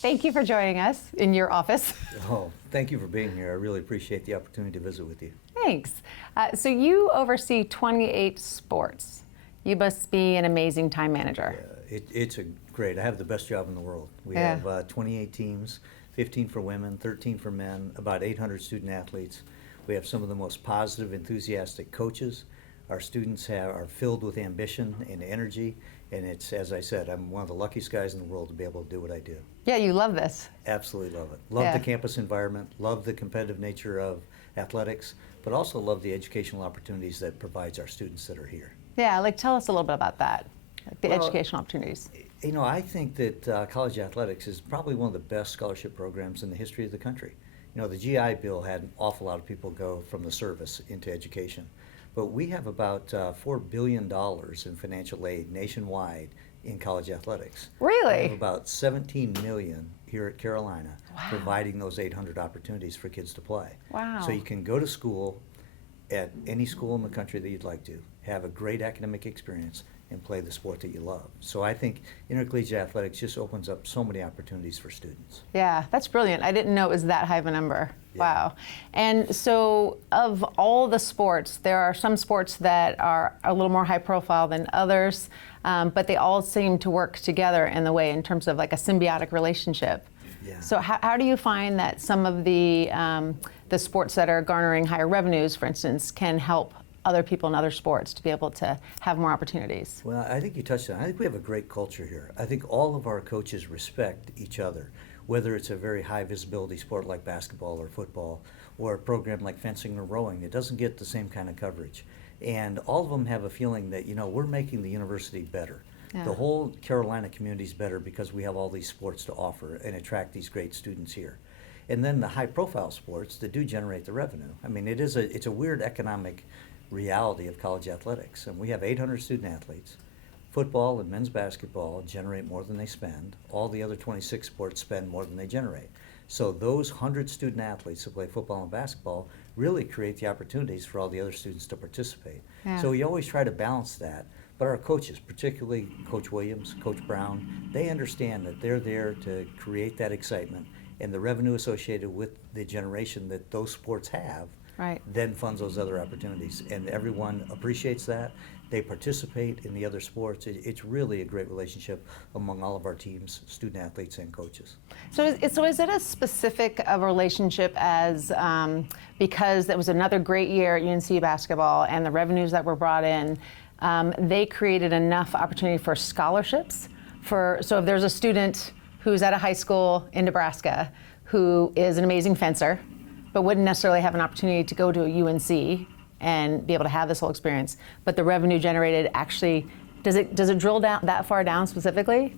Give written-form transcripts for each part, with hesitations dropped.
Thank you for joining us in your office. Oh, thank you for being here. I really appreciate the opportunity to visit with you. Thanks. So you oversee 28 sports. You must be an amazing time manager. It's great. I have the best job in the world. We have 28 teams, 15 for women, 13 for men, about 800 student athletes. We have some of the most positive, enthusiastic coaches. Our students are filled with ambition and energy, and it's, as I said, I'm one of the luckiest guys in the world to be able to do what I do. Yeah, you love this. Absolutely love it. Love the campus environment, love the competitive nature of athletics, but also love the educational opportunities that provides our students that are here. Yeah, like tell us a little bit about that, the educational opportunities. You know, I think that college athletics is probably one of the best scholarship programs in the history of the country. You know, the GI Bill had an awful lot of people go from the service into education. But we have about $4 billion in financial aid nationwide in college athletics. Really? We have about 17 million here at Carolina, providing those 800 opportunities for kids to play. Wow. So you can go to school at any school in the country that you'd like to, have a great academic experience, and play the sport that you love. So I think intercollegiate athletics just opens up so many opportunities for students. Yeah, that's brilliant. I didn't know it was that high of a number. Yeah. Wow. And so of all the sports, there are some sports that are a little more high profile than others, but they all seem to work together in the way in terms of like a symbiotic relationship. Yeah. So how do you find that some of the sports that are garnering higher revenues, for instance, can help other people in other sports to be able to have more opportunities? Well, I think you touched on it. I think we have a great culture here. I think all of our coaches respect each other, whether it's a very high visibility sport like basketball or football, or a program like fencing or rowing. It doesn't get the same kind of coverage. And all of them have a feeling that, you know, we're making the university better. Yeah. The whole Carolina community is better because we have all these sports to offer and attract these great students here. And then the high profile sports that do generate the revenue. I mean, it's a weird economic reality of college athletics. And we have 800 student athletes. Football and men's basketball generate more than they spend. All the other 26 sports spend more than they generate. So those 100 student athletes who play football and basketball really create the opportunities for all the other students to participate. Yeah. So we always try to balance that. But our coaches, particularly Coach Williams, Coach Brown, they understand that they're there to create that excitement, and the revenue associated with the generation that those sports have then funds those other opportunities. And everyone appreciates that. They participate in the other sports. It's really a great relationship among all of our teams, student athletes and coaches. So is it as specific of a relationship as because there was another great year at UNC basketball and the revenues that were brought in, they created enough opportunity for scholarships? So if there's a student who's at a high school in Nebraska who is an amazing fencer, but wouldn't necessarily have an opportunity to go to a UNC and be able to have this whole experience, but the revenue generated actually, does it drill down that far down specifically?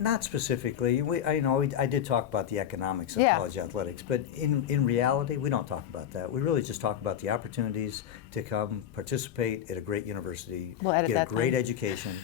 Not specifically. I did talk about the economics of college athletics, but in reality, we don't talk about that. We really just talk about the opportunities to come participate at a great university, get a great education,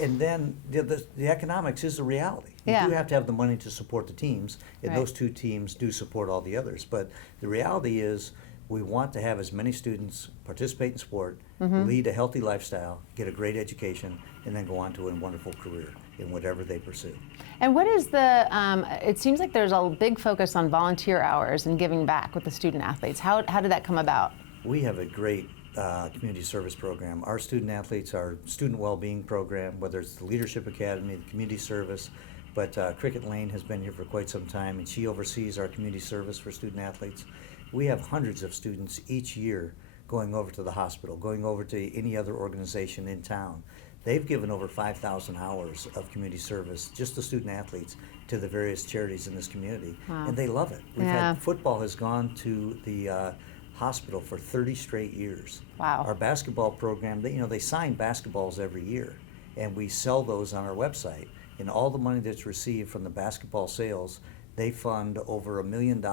and then the economics is the reality. You do have to have the money to support the teams, and those two teams do support all the others. But the reality is, we want to have as many students participate in sport, lead a healthy lifestyle, get a great education, and then go on to a wonderful career in whatever they pursue. And what is it seems like there's a big focus on volunteer hours and giving back with the student athletes. How did that come about? We have a great community service program. Our student athletes, our student well-being program, whether it's the Leadership Academy, the community service, but Cricket Lane has been here for quite some time, and she oversees our community service for student athletes. We have hundreds of students each year going over to the hospital, going over to any other organization in town. They've given over 5,000 hours of community service, just the student athletes, to the various charities in this community, and they love it. We've had football has gone to the hospital for 30 straight years. Wow. Our basketball program, they sign basketballs every year, and we sell those on our website. And all the money that's received from the basketball sales, they fund over $1 million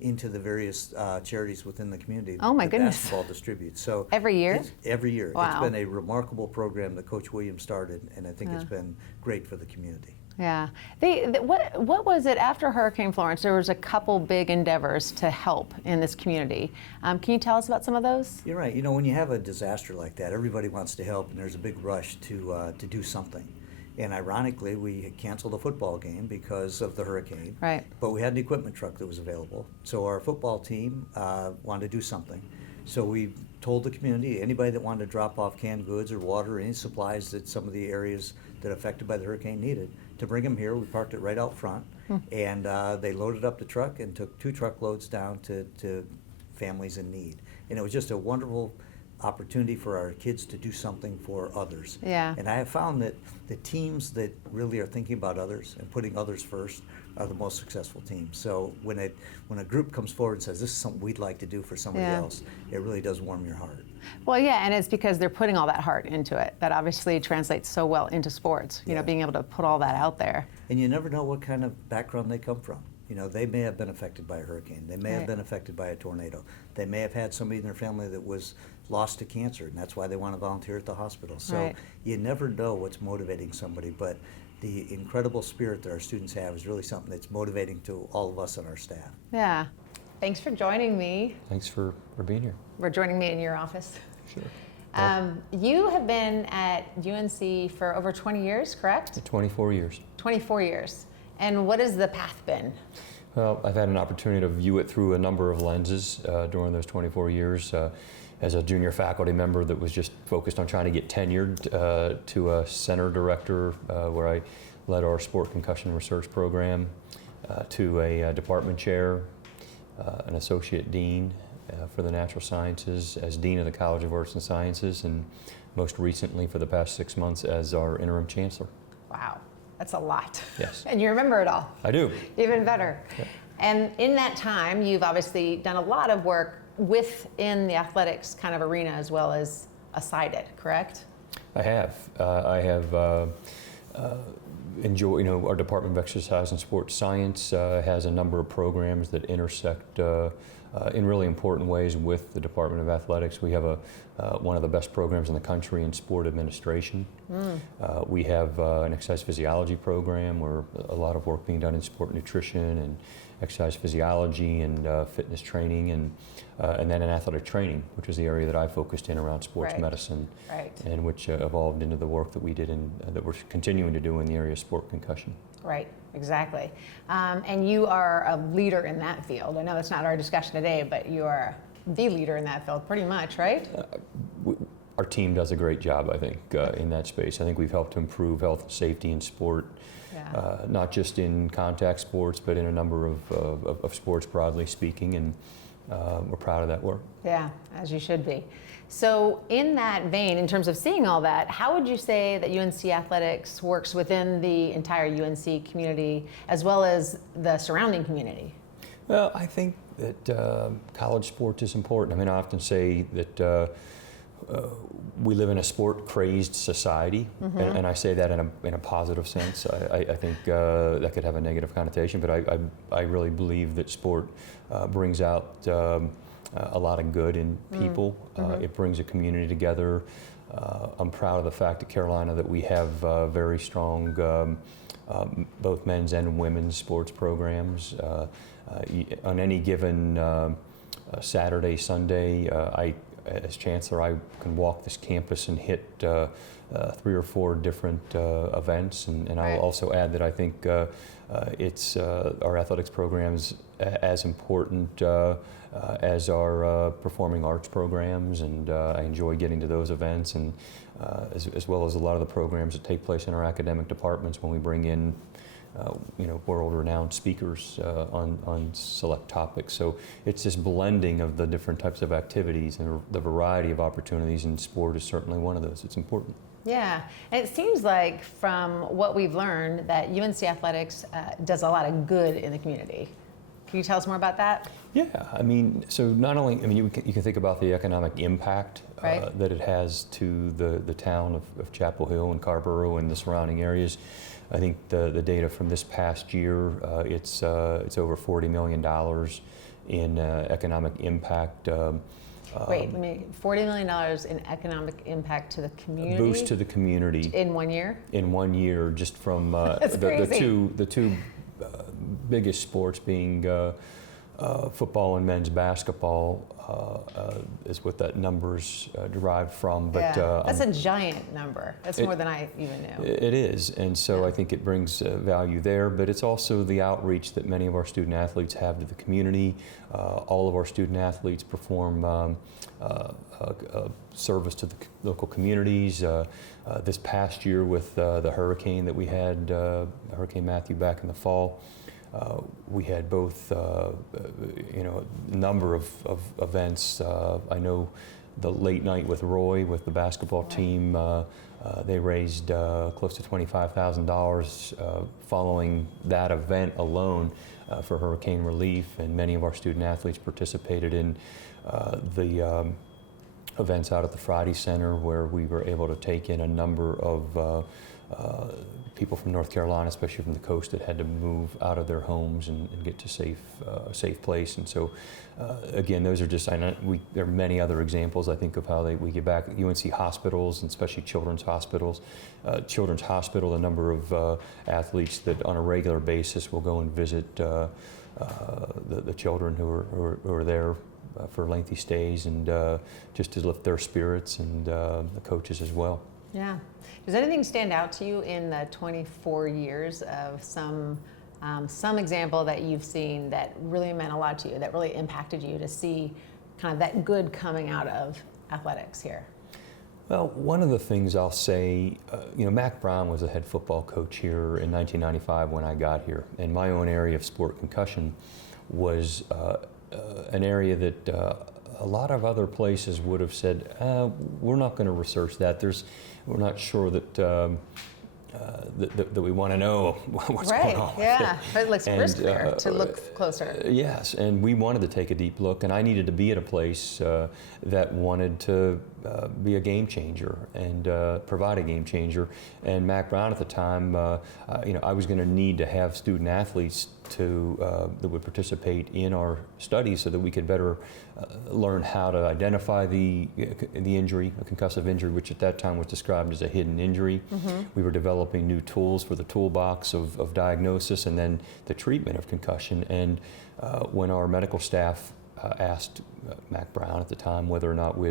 into the various charities within the community. Oh my goodness. Basketball distributes. So every year? Every year. Wow. It's been a remarkable program that Coach Williams started, and I think it's been great for the community. Yeah. What was it after Hurricane Florence? There was a couple big endeavors to help in this community. Can you tell us about some of those? You're right. When you have a disaster like that, everybody wants to help, and there's a big rush to do something. And ironically, we had canceled a football game because of the hurricane. Right. But we had an equipment truck that was available. So our football team wanted to do something. So we told the community, anybody that wanted to drop off canned goods or water or any supplies that some of the areas that are affected by the hurricane needed, to bring them here. We parked it right out front. And they loaded up the truck and took 2 truckloads down to families in need. And it was just a wonderful opportunity for our kids to do something for others. Yeah. And I have found that the teams that really are thinking about others and putting others first are the most successful teams. So when a group comes forward and says, this is something we'd like to do for somebody Yeah. else, it really does warm your heart. Well, yeah, and it's because they're putting all that heart into it. That obviously translates so well into sports, you know, Yeah. being able to put all that out there. And you never know what kind of background they come from. You know, they may have been affected by a hurricane. They may have Right. been affected by a tornado. They may have had somebody in their family that was lost to cancer, and that's why they want to volunteer at the hospital. So Right. you never know what's motivating somebody, but the incredible spirit that our students have is really something that's motivating to all of us on our staff. Yeah. Thanks for joining me. Thanks for being here. For joining me in your office. Sure. You have been at UNC for over 20 years, correct? 24 years. 24 years. And what has the path been? Well, I've had an opportunity to view it through a number of lenses during those 24 years. As a junior faculty member that was just focused on trying to get tenured, to a center director where I led our sport concussion research program, to a department chair, an associate dean for the natural sciences, as dean of the College of Arts and Sciences, and most recently for the past 6 months as our interim chancellor. Wow, that's a lot. Yes. And you remember it all. I do. Even better. Yeah. And in that time, you've obviously done a lot of work within the athletics kind of arena as well as aside it, correct? I have. Enjoy, you know, our Department of Exercise and Sports Science has a number of programs that intersect in really important ways with the Department of Athletics. We have one of the best programs in the country in sport administration. We have an exercise physiology program where a lot of work being done in sport nutrition and exercise physiology and fitness training, and then in athletic training, which is the area that I focused in around sports Right. medicine, Right. and which evolved into the work that we did that we're continuing to do in the area of sport concussion. Right, exactly. And you are a leader in that field. I know that's not our discussion today, but you are the leader in that field pretty much, right? Our team does a great job, I think, in that space. I think we've helped to improve health and safety in sport, Yeah. not just in contact sports, but in a number of sports broadly speaking, and we're proud of that work. Yeah, as you should be. So in that vein, in terms of seeing all that, how would you say that UNC Athletics works within the entire UNC community as well as the surrounding community? Well, I think that college sport is important. I mean, I often say that we live in a sport-crazed society, and I say that in a positive sense. I think that could have a negative connotation, but I really believe that sport brings out a lot of good in people. It brings a community together. I'm proud of the fact at Carolina that we have very strong both men's and women's sports programs. On any given Saturday, Sunday, as chancellor, I can walk this campus and hit 3 or 4 different events, and Right. I'll also add that I think it's our athletics programs as important as our performing arts programs, and I enjoy getting to those events, and as well as a lot of the programs that take place in our academic departments when we bring in world-renowned speakers on select topics. So it's this blending of the different types of activities, and the variety of opportunities, and sport is certainly one of those. It's important. Yeah, and it seems like from what we've learned that UNC Athletics does a lot of good in the community. Can you tell us more about that? Yeah, I mean, so not only, I mean, you can think about the economic impact Right. that it has to the town of Chapel Hill and Carrboro and the surrounding areas. I think the data from this past year, it's over $40 million in economic impact. Wait, $40 million in economic impact to the community? Boost to the community In 1 year? in 1 year, just from That's crazy. the two biggest sports being football and men's basketball is what that number's derived from. But yeah, that's a giant number. That's more than I even knew. It is, and so Yeah. I think it brings value there, but it's also the outreach that many of our student athletes have to the community. All of our student athletes perform service to the local communities. This past year with the hurricane that we had, Hurricane Matthew back in the fall, we had both, a number of events. I know the late night with Roy, with the basketball team, they raised close to $25,000 following that event alone for hurricane relief, and many of our student athletes participated in the events out at the Friday Center, where we were able to take in a number of people from North Carolina, especially from the coast, that had to move out of their homes and get to a safe place. And so, again, those are just, there are many other examples, I think, of how we give back. UNC hospitals, and especially children's hospitals. Children's Hospital, a number of athletes that on a regular basis will go and visit the children who are there for lengthy stays, and just to lift their spirits, and the coaches as well. Yeah. Does anything stand out to you in the 24 years of some example that you've seen that really meant a lot to you, that really impacted you, to see kind of that good coming out of athletics here? Well, one of the things I'll say, Mac Brown was a head football coach here in 1995 when I got here, and my own area of sport concussion was an area that a lot of other places would have said, we're not going to research that. We're not sure that that we want to know what's going on. Yeah, but it looks And, riskier to look closer. Yes, and we wanted to take a deep look, and I needed to be at a place that wanted to be a game changer and provide a game changer. And Mac Brown at the time, I was going to need to have student athletes that would participate in our studies so that we could better learn how to identify the injury, a concussive injury, which at that time was described as a hidden injury. Mm-hmm. We were developing new tools for the toolbox of diagnosis and then the treatment of concussion. And when our medical staff asked Mac Brown at the time whether or not we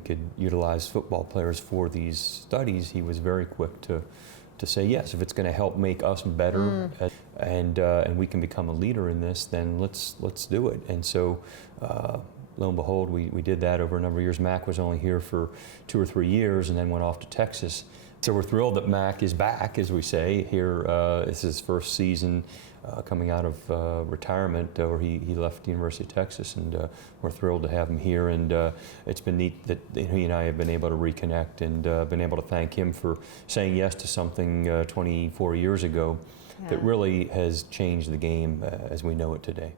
could utilize football players for these studies, he was very quick to say yes. If it's going to help make us better and we can become a leader in this, then let's do it. And so lo and behold, we did that over a number of years. Mac was only here for 2 or 3 years and then went off to Texas. So we're thrilled that Mac is back, as we say, here. This is his first season coming out of retirement, where he left the University of Texas, and we're thrilled to have him here. And it's been neat that he and I have been able to reconnect, and been able to thank him for saying yes to something 24 years ago that really has changed the game as we know it today.